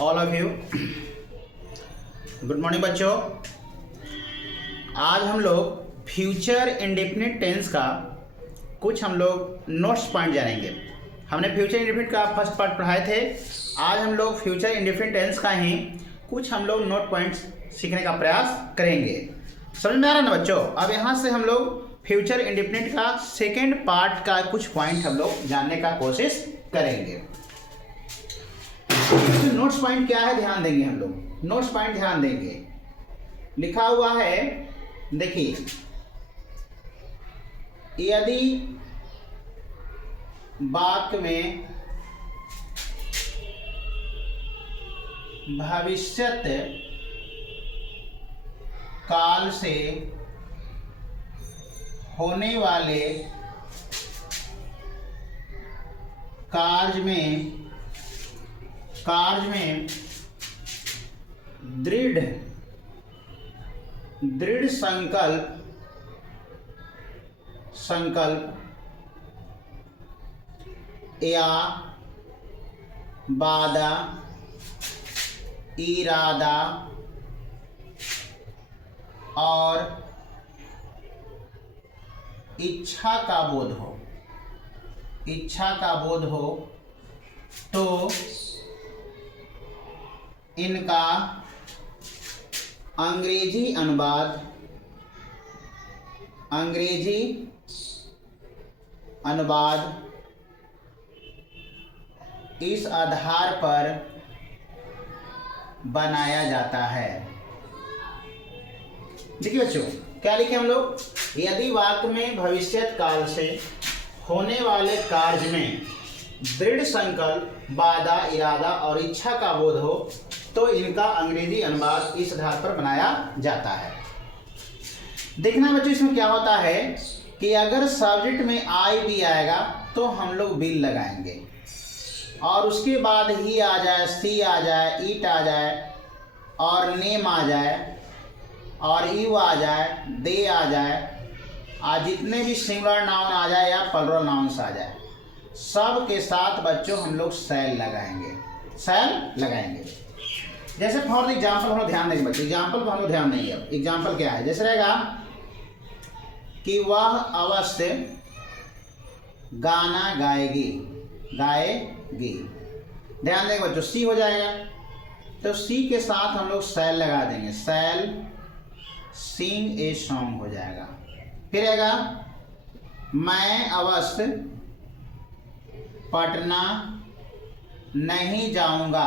All of you. Good morning बच्चों। आज हम लोग फ्यूचर इंडेफिनिट टेंस का कुछ हम लोग नोट्स पॉइंट जानेंगे। हमने फ्यूचर इंडेफिनिट का फर्स्ट पार्ट पढ़ाए थे। आज हम लोग फ्यूचर इंडेफिनिट टेंस का ही कुछ हम लोग नोट पॉइंट्स सीखने का प्रयास करेंगे। समझ में आ रहा है ना बच्चों? अब यहाँ से हम लोग फ्यूचर इंडेफिनिट का सेकेंड पार्ट का कुछ पॉइंट हम लोग जानने का कोशिश करेंगे। नोट्स पॉइंट क्या है ध्यान देंगे हम लोग। नोट्स पॉइंट ध्यान देंगे। लिखा हुआ है, देखिए, यदि वाक्य में भविष्यत काल से होने वाले कार्य में दृढ़ संकल्प या वादा, इरादा और इच्छा का बोध हो तो इनका अंग्रेजी अनुवाद इस आधार पर बनाया जाता है। देखिए बच्चों, क्या लिखे हम लोग? यदि वाक्य में भविष्यत काल से होने वाले कार्य में दृढ़ संकल्प, वादा, इरादा और इच्छा का बोध हो तो इनका अंग्रेजी अनुवाद इस आधार पर बनाया जाता है। देखना बच्चों, इसमें क्या होता है कि अगर सब्जेक्ट में आई भी आएगा तो हम लोग विल लगाएंगे और उसके बाद ही आ जाए, सी आ जाए, ईट आ जाए और नेम आ जाए और यू आ जाए, दे आ जाए और जितने भी सिंगुलर नाउन आ जाए या प्लुरल नाउन्स आ जाए, सब के साथ बच्चों हम लोग सेल लगाएंगे। जैसे फॉर एग्जाम्पल हम लोग ध्यान देंगे बच्चों। एग्जाम्पल को हम लोग ध्यान देंगे। अब एग्जाम्पल क्या है? जैसे रहेगा कि वह अवश्य गाना गाएगी। ध्यान देंगे बच्चों, सी हो जाएगा तो सी के साथ हम लोग सेल लगा देंगे। सेल सिंग ए सॉन्ग हो जाएगा। फिर रहेगा मैं अवश्य पटना नहीं जाऊंगा।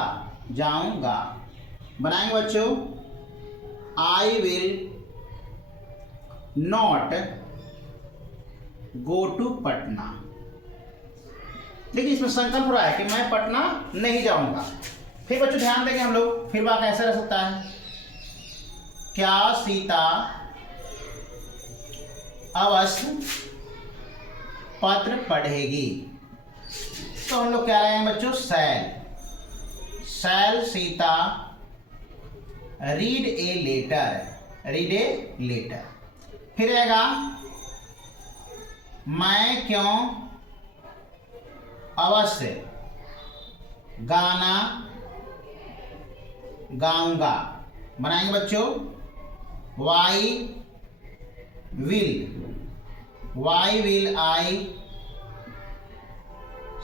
बनाएंगे बच्चों, I will not go to Patna. देखिए, इसमें संकल्प हो रहा है कि मैं पटना नहीं जाऊंगा। फिर बच्चों ध्यान देंगे हम लोग, फिर वाक्य ऐसा रह सकता है, क्या सीता अवश्य पत्र पढ़ेगी। तो हम लोग क्या रहेंगे बच्चों? Shall Sita read a letter. फिर रहेगा मैं क्यों अवश्य गाना गाऊंगा। बनाएंगे बच्चों, why will I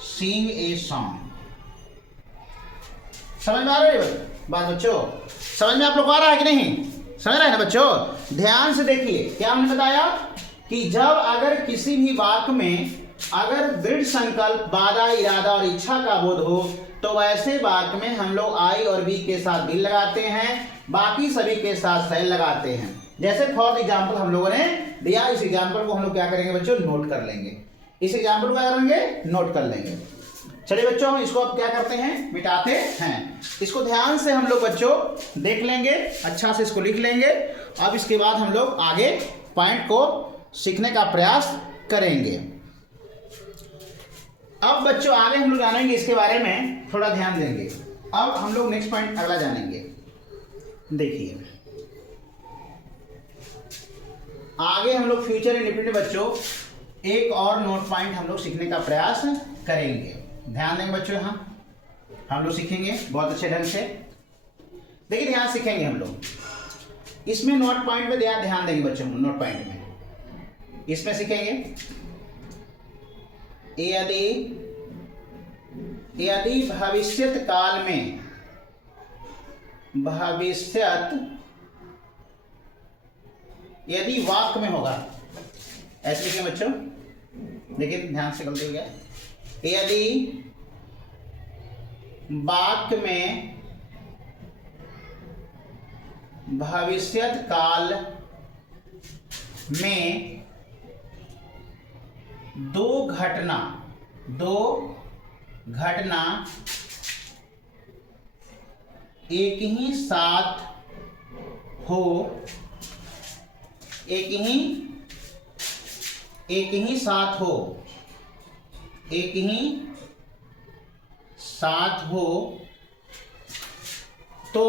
sing a song. समझ में आ रही है बात बच्चों? समझ में आप लोग आ रहा है कि नहीं? समझ रहे हैं ना बच्चों? ध्यान से देखिए, क्या हमने बताया कि जब अगर किसी भी वाक्य में अगर दृढ़ संकल्प, वादा, इरादा और इच्छा का बोध हो तो वैसे वाक्य में हम लोग आई और बी के साथ विल लगाते हैं, बाकी सभी के साथ सेल लगाते हैं। जैसे फॉर एग्जाम्पल हम लोगों ने दिया, इस एग्जाम्पल को हम लोग क्या करेंगे बच्चों? नोट कर लेंगे। इस एग्जाम्पल को क्या करेंगे? नोट कर लेंगे। चलिए बच्चों, हम इसको अब क्या करते हैं? मिटाते हैं। इसको ध्यान से हम लोग बच्चों देख लेंगे, अच्छा से इसको लिख लेंगे। अब इसके बाद हम लोग आगे पॉइंट को सीखने का प्रयास करेंगे। अब बच्चों आगे हम लोग जानेंगे, इसके बारे में थोड़ा ध्यान देंगे। अब हम लोग नेक्स्ट पॉइंट अगला जानेंगे। देखिए आगे हम लोग फ्यूचर इंडेफिनिट बच्चों एक और नोट पॉइंट हम लोग सीखने का प्रयास करेंगे। ध्यान देंगे बच्चों। यहाँ हम लोग सीखेंगे बहुत अच्छे ढंग से। देखिए ध्यान सीखेंगे हम लोग, इसमें नोट पॉइंट में ध्यान देंगे बच्चों, नोट पॉइंट में इसमें सीखेंगे यदि भविष्यत काल में यदि वाक्य में होगा, ऐसे लिखें बच्चों, देखिए ध्यान से गलती हो गया, यदि वाक्य में भविष्यत काल में दो घटना एक ही साथ हो, एक ही साथ हो तो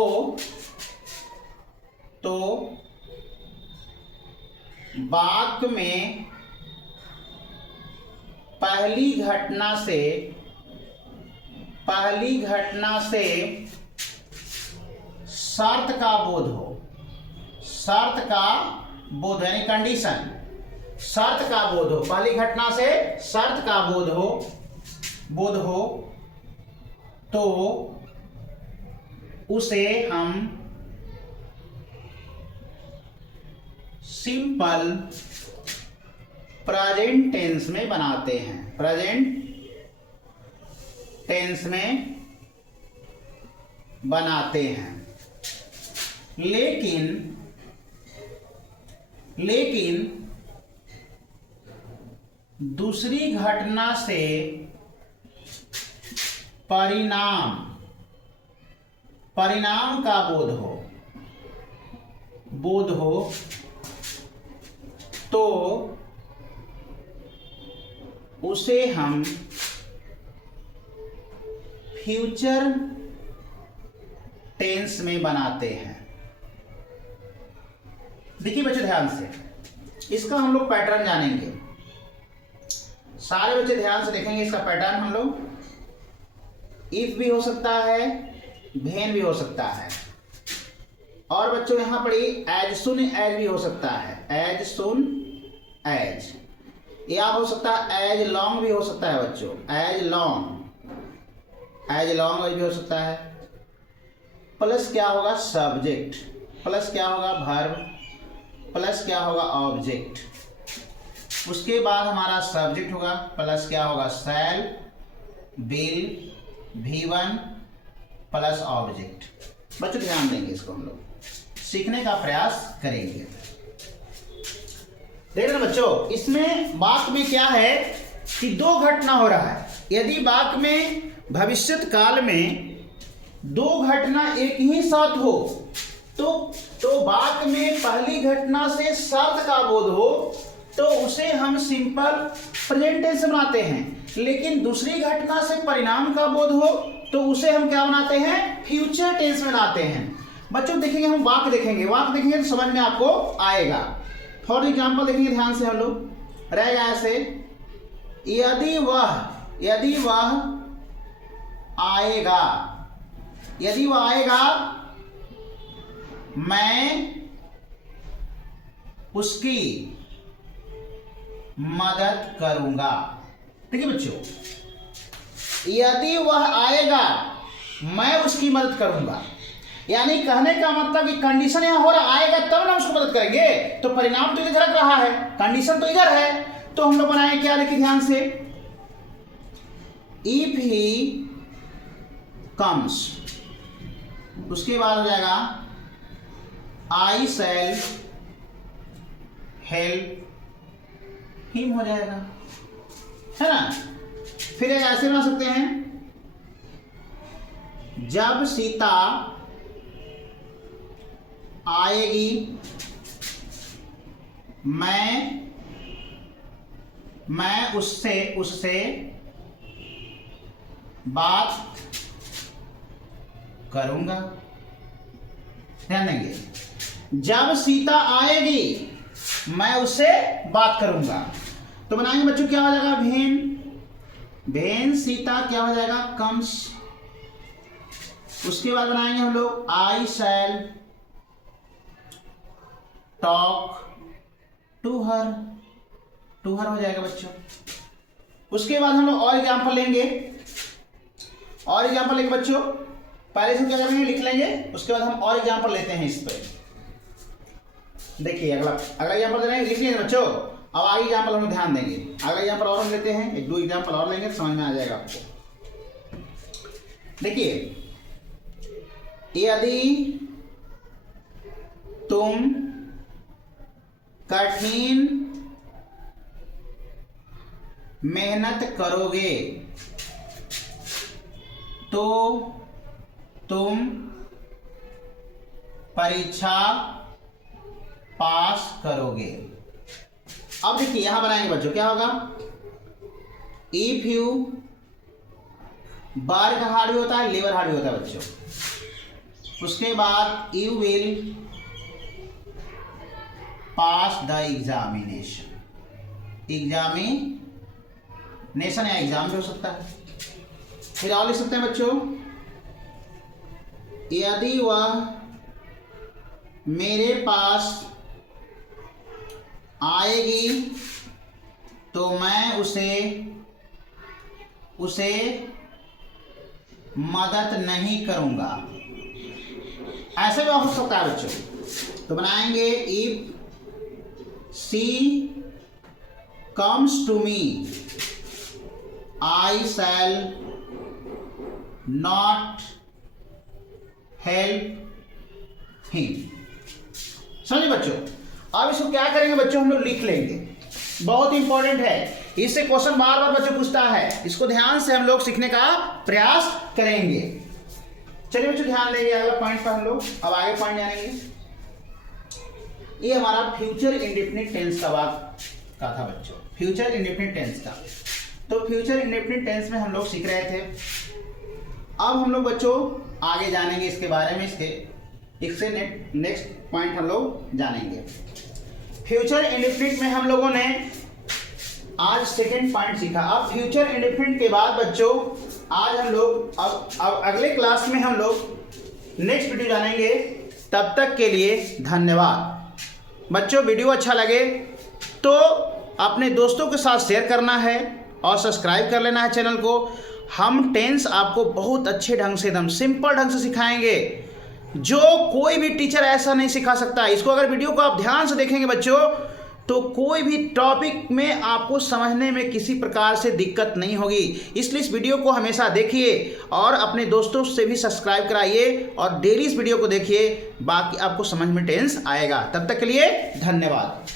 वाक्य में पहली घटना से शर्त का बोध यानी कंडीशन, शर्त का बोध हो, पहली घटना से शर्त का बोध हो तो उसे हम सिंपल प्रेजेंट टेंस में बनाते हैं, प्रेजेंट टेंस में बनाते हैं। लेकिन दूसरी घटना से परिणाम का बोध हो तो उसे हम फ्यूचर टेंस में बनाते हैं। देखिए बच्चे ध्यान से, इसका हम लोग पैटर्न जानेंगे, सारे बच्चे ध्यान से देखेंगे इसका पैटर्न। हम लोग इफ भी हो सकता है, भेन भी हो सकता है, और बच्चों यहां पढ़ी एज सुन एज भी हो सकता है, एज सुन एज, या हो सकता है एज लॉन्ग भी हो सकता है बच्चों, एज लॉन्ग भी हो सकता है। प्लस क्या होगा सब्जेक्ट, प्लस क्या होगा वर्ब, प्लस क्या होगा ऑब्जेक्ट, उसके बाद हमारा सब्जेक्ट होगा, प्लस क्या होगा शैल, विल, V1 प्लस ऑब्जेक्ट। बच्चों ध्यान देंगे, इसको हम लोग सीखने का प्रयास करेंगे। देख रहे ना बच्चों, इसमें वाक्य में क्या है कि दो घटना हो रहा है। यदि वाक्य में भविष्यत काल में दो घटना एक ही साथ हो तो वाक्य में पहली घटना से शर्त का बोध हो तो उसे हम सिंपल प्रेजेंट टेंस बनाते हैं। लेकिन दूसरी घटना से परिणाम का बोध हो तो उसे हम क्या बनाते हैं, फ्यूचर टेंस बनाते हैं। बच्चों देखेंगे, हम वाक्य देखेंगे तो समझ में आपको आएगा। फॉर एग्जाम्पल देखेंगे ध्यान से, हम लोग रहेगा ऐसे, यदि वह आएगा मैं उसकी मदद करूंगा। ठीक है बच्चों, यदि वह आएगा मैं उसकी मदद करूंगा, यानी कहने का मतलब कि कंडीशन यहां हो रहा आएगा तब ना उसको मदद करेंगे, तो परिणाम तो इधर झलक रहा है, कंडीशन तो इधर है, तो हम लोग बनाएंगे क्या, देखिए ध्यान से, इफ ही कम्स, उसके बाद हो जाएगा आई शैल हेल्प हिम, हो जाएगा, है ना। फिर एक ऐसे बना सकते हैं, जब सीता आएगी मैं उससे बात करूंगा। ध्यान देंगे, जब सीता आएगी मैं उससे बात करूंगा, तो बनाएंगे बच्चों क्या हो जाएगा, भेन सीता क्या हो जाएगा, कम्स, उसके बाद बनाएंगे हम लोग I shall talk to her, to her हो जाएगा बच्चों। उसके बाद हम लोग और एग्जाम्पल लेंगे, और एग्जाम्पल लेंगे बच्चों। पहले से क्या करेंगे, लिख लेंगे, उसके बाद हम और एग्जाम्पल लेते हैं इस पर। देखिए अगला एग्जाम्पल दे रहे हैं, लिख लीजिए बच्चों। अब आगे एग्जाम्पल हम ध्यान देंगे, अगला एग्जाम्पल और हम लेते हैं, एक दो एग्जाम्पल और लेंगे तो समझ में आ जाएगा आपको। देखिए, यदि तुम कठिन मेहनत करोगे तो तुम परीक्षा पास करोगे। अब देखिए यहां बनाएंगे बच्चों, क्या होगा, इफ यू, वर्क हार्ड भी होता है, लेबर हार्ड भी होता है बच्चों। उसके बाद you will pass the examination, examination या एग्जाम भी हो सकता है। फिर और लिख सकते हैं बच्चों, यदि वह मेरे पास आएगी तो मैं उसे मदद नहीं करूंगा। ऐसे भी हो सकता है बच्चों। तो बनाएंगे if she comes to me I shall not help him. समझे बच्चों। अब इसको क्या करेंगे बच्चों, हम लोग लिख लेंगे, बहुत इंपॉर्टेंट है, इससे क्वेश्चन बार बार बच्चों पूछता है, इसको ध्यान से हम लोग सीखने का प्रयास करेंगे। चलिए बच्चों ध्यान देंगे अगला पॉइंट पर हम लोग अब आगे पॉइंट जानेंगे। ये हमारा फ्यूचर इंडेफिनिट टेंस का बात का था बच्चों, फ्यूचर इंडेफिनिट टेंस का। तो फ्यूचर इंडेफिनिट टेंस में हम लोग सीख रहे थे। अब हम लोग बच्चों आगे जानेंगे इसके बारे में, इससे नेक्स्ट पॉइंट हम लोग जानेंगे। फ्यूचर इंडेफिनिट में हम लोगों ने आज सेकेंड पॉइंट सीखा। अब फ्यूचर इंडेफिनिट के बाद बच्चों आज हम लोग अब अगले क्लास में हम लोग नेक्स्ट वीडियो जानेंगे। तब तक के लिए धन्यवाद बच्चों। वीडियो अच्छा लगे तो अपने दोस्तों के साथ शेयर करना है और सब्सक्राइब कर लेना है चैनल को। हम टेंस आपको बहुत अच्छे ढंग से, एकदम सिंपल ढंग से सिखाएंगे, जो कोई भी टीचर ऐसा नहीं सिखा सकता। इसको अगर वीडियो को आप ध्यान से देखेंगे बच्चों तो कोई भी टॉपिक में आपको समझने में किसी प्रकार से दिक्कत नहीं होगी। इसलिए इस वीडियो को हमेशा देखिए और अपने दोस्तों से भी सब्सक्राइब कराइए और डेली इस वीडियो को देखिए, बाकी आपको समझ में टेंस आएगा। तब तक के लिए धन्यवाद।